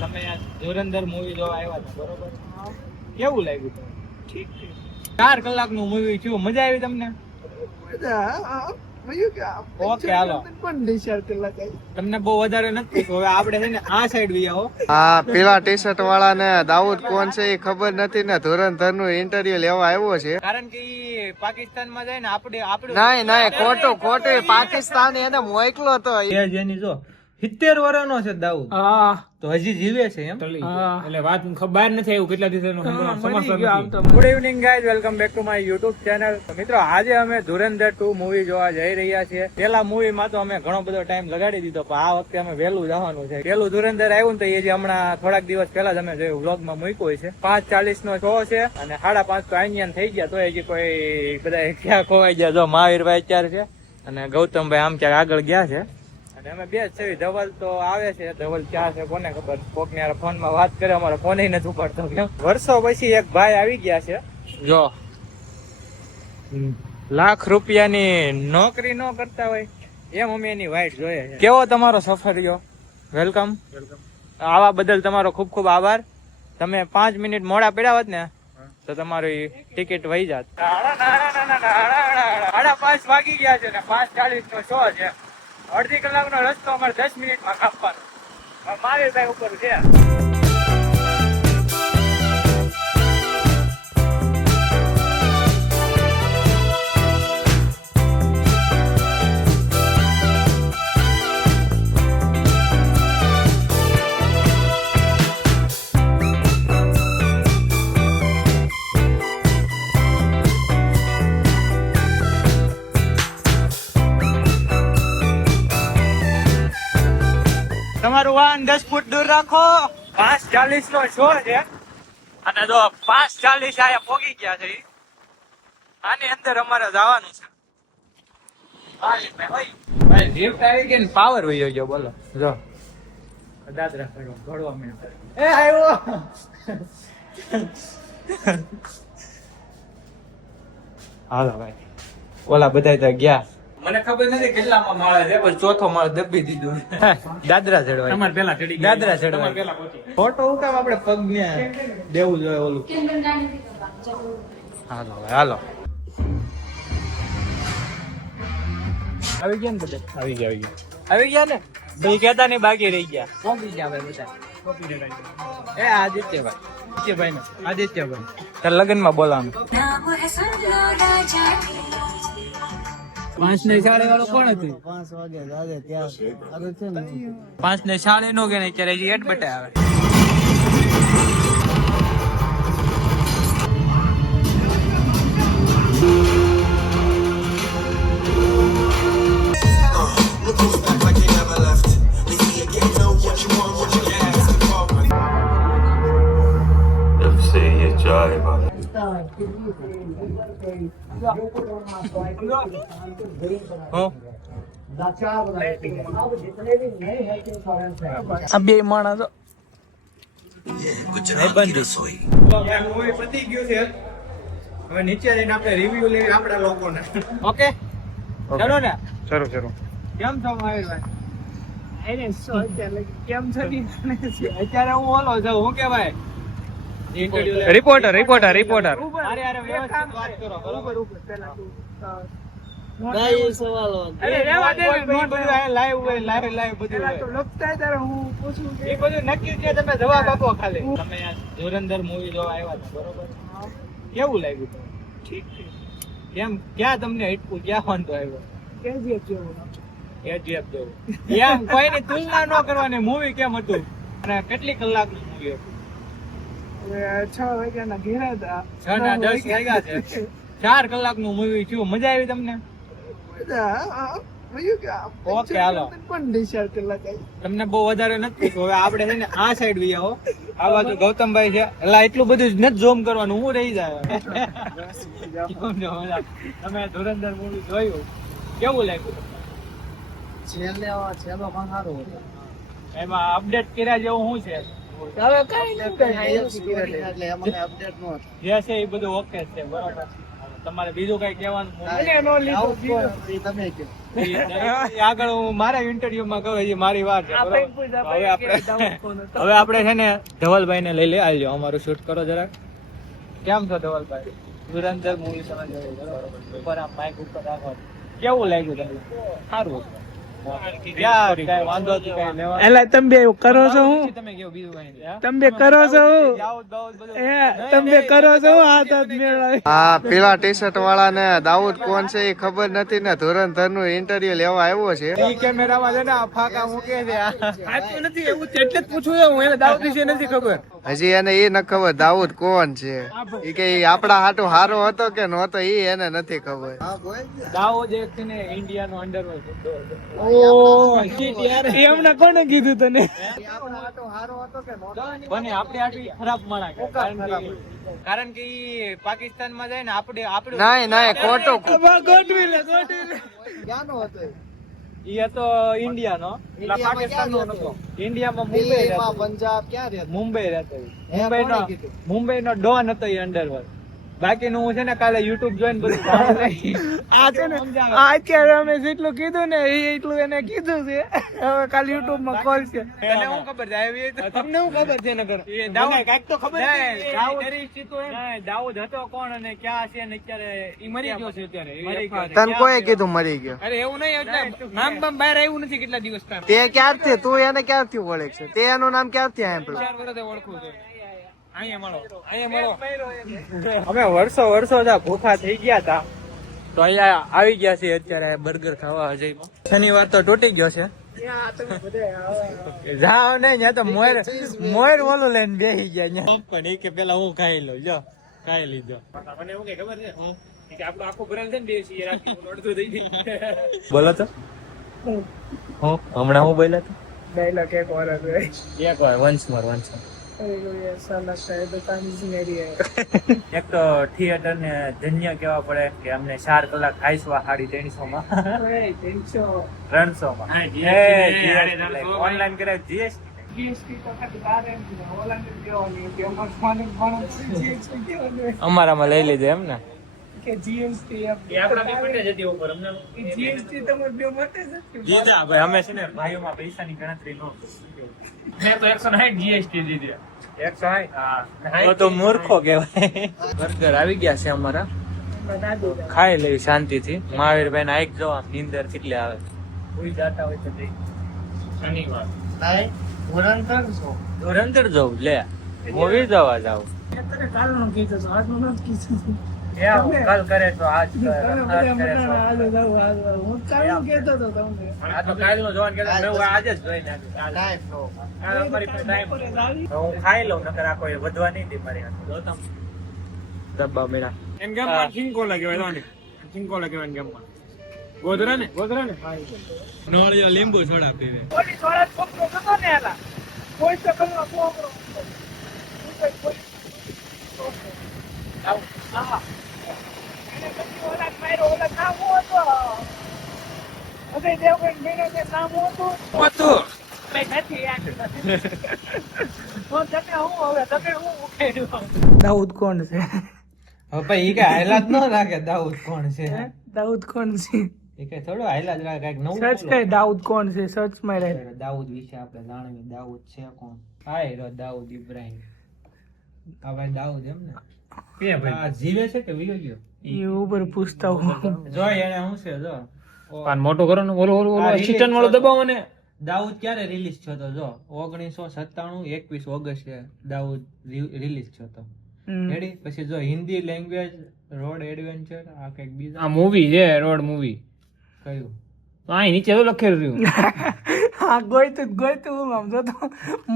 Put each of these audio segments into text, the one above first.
તમે ધુરંધર મૂવી જોવા આવ્યા હતા બરોબર? કેવું લાગ્યું તમને? ઠીક ઠીક. 4 કલાકનું મૂવી થયું, મજા આવી તમને? ઓકે હાલો, તમને બહુ વધારે નથી. હવે આપણે છે ને આ સાઈડ વી આવો. હા, પેલા ટી શર્ટ વાળા ને દાઉદ કોણ છે એ ખબર નથી ને, ધુરંધર નું ઇન્ટરવ્યુ લેવા આવ્યો છે. કારણ કે ઈ પાકિસ્તાનમાં જાય ને આપણે નહીં ખોટું પાકિસ્તાન એને મોકલો તો જેની જો 70 વર્ષનો છે દાઉદ. હા તો હજી જીવે છે એમ? એટલે વાત ખબર નથી આવ્યું કેટલા દિવસનો. Good evening guys, welcome back to my YouTube channel. મિત્રો આજે અમે ધુરંધર 2 મૂવી જોવા જઈ રહ્યા છીએ. પેલા મૂવી માં તો અમે ઘણો બધો ટાઈમ લગાડી દીધો, પણ આ વખતે અમે વહેલું જવાનું છે. પેલું ધુરંધર આવ્યું ને તો એ જે હમણાં થોડાક દિવસ પહેલા જ અમે જોયું, વ્લોગ માં મૂક્યું છે. 5:40 નો શો છે અને 5:30 તો અહીંયા થઈ ગયા, તો હજી કોઈ બધા ક્યાં ખોવાઈ ગયા. જો મહાવીરભાઈ અત્યારે છે અને ગૌતમભાઈ આમ ક્યાંક આગળ ગયા છે. અને અમે બે જ છે. ધવલ તો આવે છે, ધવલ ક્યાં છે કોને ખબર. કોક ને ફોન માં વાત કરે, અમારો ફોન નથી ઉપાડતો. વર્ષો પછી એક ભાઈ આવી ગયા છે. જો લાખ રૂપિયાની નોકરી ન કરતા હોય એમ અમે એની વાઈટ જોઈએ છે. કેવો તમારો સફર રહ્યો? વેલકમ. આવા બદલ તમારો ખૂબ ખૂબ આભાર. તમે 5 મિનિટ મોડા પડ્યા હોત ને તો તમારી ટિકિટ વહી જાત. 5:30 વાગી ગયા છે ને 5:40 નો શો છે. અડધી કલાકનો રસ્તો અમારે 10 મિનિટમાં કાપવાનો. મહાવીરભાઈ ઉપર છે. તમારું વાહન 10 ફૂટ દૂર રાખો. 5:40 નો શો છે અને જો 5:40 આયા પોગી ગયા છે. આની અંદર અમારે જવાનું છે. ભાઈ લિફ્ટ આવી ગઈ ને પાવર વહી ગયો. બોલો જો દાદરા ઘોડવા મળ્યો. એ આવ્યો. હાલો ભાઈ, ઓલા બધા તો ગયા. મને ખબર નથી કેટલામાં માળે છે, પણ ચોથો માળ દબી દીધો. દાદરા ચડવાય. તમારે પેલા ચડી ગયા. દાદરા ચડવાય. ફોટો ઉતાર આપણે પગને દેવું જોઈએ ઓલું. હાલો ભાઈ હાલો. આવી ગયા ને બધા? આવી ગયા ને? ભાઈ કહેતા નહીં બાકી રહી ગયા. પહોંચી ગયા ભાઈ બધા. એ આદિત્યભાઈ ને તાર લગ્નમાં બોલાવાનું. 5:40 વાળો કોણ હતું? 5 વાગે ત્યાં 5:40 નો કે નહીં, ત્યારે હજી એટ બટે આવે. બે માણસ પતી ગયું છે. હવે નીચે જઈને આપણે રિવ્યુ લેવી આપણા લોકોને. ઓકે ચલો ને. ચલો કેમ છો મહાવીરભાઈ? કેમ છો? અત્યારે હું ઓલો છું, હું કેવાય રિપોર્ટર. અરે વ્યવસ્થિત વાત કરો બરોબર. ધુરંધર મૂવી જોવા આવ્યા હતા બરોબર? કેવું લાગ્યું તમને? ઠીક ઠીક. કેમ ક્યાં તમને હિટકું ક્યાં વાંધો આવ્યો? KGF જેવું. એમ કોઈની તુલના ન કરવાની. મૂવી કેમ હતું અને કેટલી કલાકનું મૂવી હતું? 6 વાગ્યાના ઘેરા હતા. 6:10 વાગ્યા છે. 4 કલાકનું મૂવી થયું, મજા આવી તમને? ઓકે હાલો, તમને બહુ વધારે નથી. હવે આપણે છે ને આ સાઈડ વી આવો. આ બાજુ ગૌતમભાઈ છે. એટલે એટલું બધું નથી ઝૂમ કરવાનું, હું રહી જાય. તમે ધુરંધર મૂવી જોયું, કેવું લાગ્યું? છેલ્લો પણ સારું હતું. એમાં અપડેટ કર્યા જેવું શું છે? હવે કઈ નથી, એટલે અમને અપડેટ નો જે છે એ બધું ઓકે છે બરોબર. તમારે બીજું કઈ કહેવાનું આગળ હું મારા ઇન્ટરવ્યુ માં કહું હજી મારી વાત છે હવે આપણે છે ને ધવલભાઈ ને લઈ લે આવજો અમારું શૂટ કરો જરાક કેમ છો ધવલભાઈ ધુરંધર મૂવી તમે જોઈ ઉપર આમ માઇક ઉપર રાખો કેવું લાગ્યું તમને સારું વાંધો એટલે તમે બે કરો છો હું તમે કેવું બીજું કઈ તમે બે કરો છો તમે બે કરો છો હાથ મેળવે હા પેલા ટી શર્ટ વાળા ને દાઉદ કોણ છે એ ખબર નથી ને ધુરંધર નું ઇન્ટરવ્યુ લેવા આવ્યો છે ઈ કેમેરામાં છે ને આ ફાકા મૂકે છે સાચું નથી એવું છે એટલે જ પૂછું હું એને દાઉદ વિશે નથી ખબર હજી એને એ ન ખબર દાઉદ કોણ છે એ કે ઈ આપડા હાટુ હારો હતો કે નહોતો એ એને નથી ખબર દાઉદ એક છે ને ઇન્ડિયાનો અંડરવર્લ્ડ એમને કોને કીધું તને બને આપણે આટલી ખરાબ માણા કારણ કે ઈ પાકિસ્તાનમાં જાય ને આપણે નાય નાય ખોટું ગોઠવી લે ઈ હતો ઇન્ડિયાનો એટલે પાકિસ્તાનનો નતો ઇન્ડિયામાં મુંબઈ રહેતો પંજાબ ક્યાં રહેતો મુંબઈ રહેતો મુંબઈનો ડોન હતો ઈ અંડરવર્લ્ડ બાકીનું હું છે ને કાલે યુટ્યુબ જોઈને બધું જાણી લઈ. આ છે ને અત્યારે અમે જેટલું કીધું ને એટલું એને કીધું છે હવે કાલે યુટ્યુબ માં કોલ છે તને હું ખબર છે આવી તો તમને શું ખબર છે નગર એ દાઉદ કાંઈક તો ખબર નહીં, દાઉદ હતો કોણ અને ક્યાં છે ને અત્યારે ઈ મરી ગયો છે અત્યારે મરી ગયો છે. તને કોઈ કીધું મરી ગયો અરે એવું નહીં એટલે નામ બામ બહાર આવ્યું નથી કેટલા દિવસ કામ તે ક્યારથી તું એને ક્યારથી ઓળખ છે તે એનું નામ ક્યારથી સાંભળ્યું 4 વર્ષથી ઓળખું છું અહીંયા મળો અમે વર્ષો ભૂખા થઈ ગયા હતા તો અહીંયા આવી ગયા છે અત્યારે બર્ગર ખાવા અજયમાં. શનિવાર તો તૂટી ગયો છે જાવ ને ત્યાં તો મોર ઓલું લઈને બેસી ગયા ત્યાં પણ એ કે પેલા હું ખાઈ લઉં જો ખાઈ લીધો. મને એવું કઈ ખબર છે કે આપણું આખું ભરેલ છે ને દેશી રાખી અડધું થઈ જાય બોલો તો હું હમણાં હું બોલ્યા તો ડાયલોગ એક વાર એક વાર વન્સ મોર એક તો થિયેટર ને ધન્ય કેવા પડે કે અમને 4 કલાક ખાઈશવા 350 માં 300 માં ઓનલાઈન કરે અમારામાં લઈ લીધે એમ ને અમે છે ને ભાઈઓમાં પૈસાની ગણતરી ન મેં તો 160 જીએસટી દીધી 160 તો મૂર્ખો કહેવાય. બર્ગર આવી ગયા છે અમારા ખાઈ લઈ શાંતિથી. મહાવીરભાઈ ને આઈક જો નીંદર કેટલી આવે કોઈ જાતા હોય તો શનિવાર ધુરંધર જવું લે મૂવી જોવા જાવ કાલ કરે તો આજ કરે આ તો કાલ નો જોવાન કે આજે જ જોઈ હું ખાઈ લઉં નકર આ કોઈ વધવા નહીં દે મારી હાથ જો તમ ડબ્બા મેરા એમ ગામમાં ચિંકોલા કહેવાય ને ચિંકોલા કહેવાય ગામમાં ગોધરા ને નોળિયો લીંબુ સોડા પીવે દાઉદ કોણ છે હવે ભાઈ ઈ કઈ હાઈલાત ન રાખે દાઉદ કોણ છે દાઉદ કોણ છે એ કઈ થોડો હાઈલાત રાખે કઈક નવું સર્ચ કઈ દાઉદ કોણ છે સર્ચ માં રહે દાઉદ વિશે આપણે જાણવી દાઉદ છે કોણ હાય રો દાઉદ ઇબ્રાહિમ આ ભાઈ દાઉદ એમ ને આ જીવે છે કે વિયો ગયો એ ઉપર પૂછતા હું જો એને શું છે જો પાન મોટો કરો ને ઓલો સિસ્ટમ વાળો દબાવો ને દાઉદ ક્યારે રિલીઝ થયો તો જો 1997 21 ઓગસ્ટ દાઉદ રિલીઝ થયો તો રેડી. પછી જો હિન્દી લેંગ્વેજ રોડ એડવેન્ચર આ કઈક બીજા આ મૂવી છે રોડ મૂવી કયું આ નીચે તો લખેલું રહ્યું હા ગોઈતું હું આમ જો તો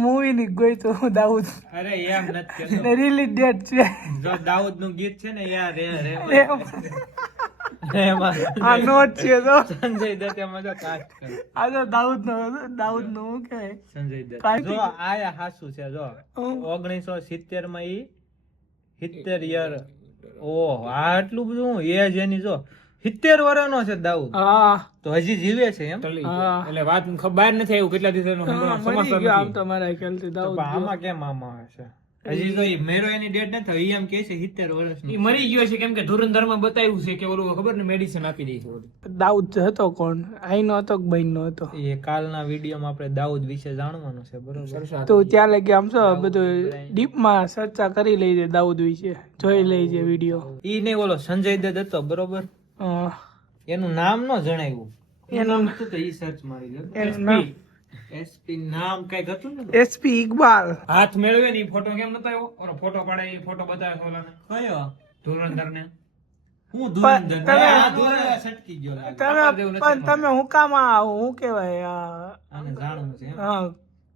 મૂવી ની ગોઈતું દાઉદ અરે એમ નથી કેતો. રિલીઝ ડેટ છે જો દાઉદ નું ગીત છે ને યાર આ નોટ છે તો સંજય દત્ત એમાં જો કાસ્ટ કરે આ તો દાઉદ નું હું કે સંજય દત્ત જો આયા હાસુ છે જો 1970 માં ઈ 70 યર ઓહ આટલું બધું એજ એની જો 70 વર્ષનો છે દાઉદ હા તો હજી જીવે છે એમ એટલે વાત બહાર નથી આવ્યું કેટલા દિવસ આમાં કેમ આમાં આવે છે હજી તો ઈ મેરો એની ડેટ નથી થઈ, ઈ એમ કે છે 70 વર્ષની. એ મરી ગયો છે કેમ કે ધુરંધર માં બતાવ્યું છે કે ઓલું ખબર ને મેડિસિન આપી દે છે દાઉદ હતો કોણ આઈનો હતો કે બહેનનો હતો એ કાલના વિડીયોમાં આપણે દાઉદ વિશે જાણવાનું છે, બરોબર? તો ત્યાં લગી આમ તો બધું ડીપમાં ચર્ચા કરી લઈએ દાઉદ વિશે, જોઈ લઈએ વિડીયો. ઈ નહીં ઓલો સંજય દત્ત હતો, બરોબર? એનું નામ ન જણાવ્યું. એનું હતું તો ઈ સર્ચ મારી લો. એનું નામ એસપી નામ કઈક હતું ને? એસપી ઇકબાલ. હાથ મેળવે ને ફોટો કેમ નતો આવ્યો? ઓલો ફોટો પાડે એ ફોટો બતાવે ઓલાને કયો? ધુરંધર ને. હું ધુરંધર? તમે- આ ધુરંધર સટકી ગયો લાગે. પણ તમે હું કામ હું કેવાય આને જાણવું છે એમ? હા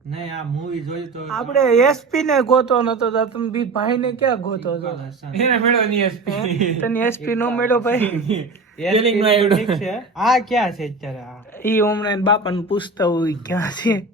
નહીં, આ મૂવી જોયું તો આપણે એસપી ને ગોતો નતો તો તમે બી ભાઈ ને ક્યાં ગોતો છો? એને મેળવ્યો નહીં એસપી. તને એસપી નો મળ્યો ભાઈ? આ ક્યાં છે અત્યારે? આ ઈ હમણાં બાપા ને પૂછતા હોય ક્યાં છે.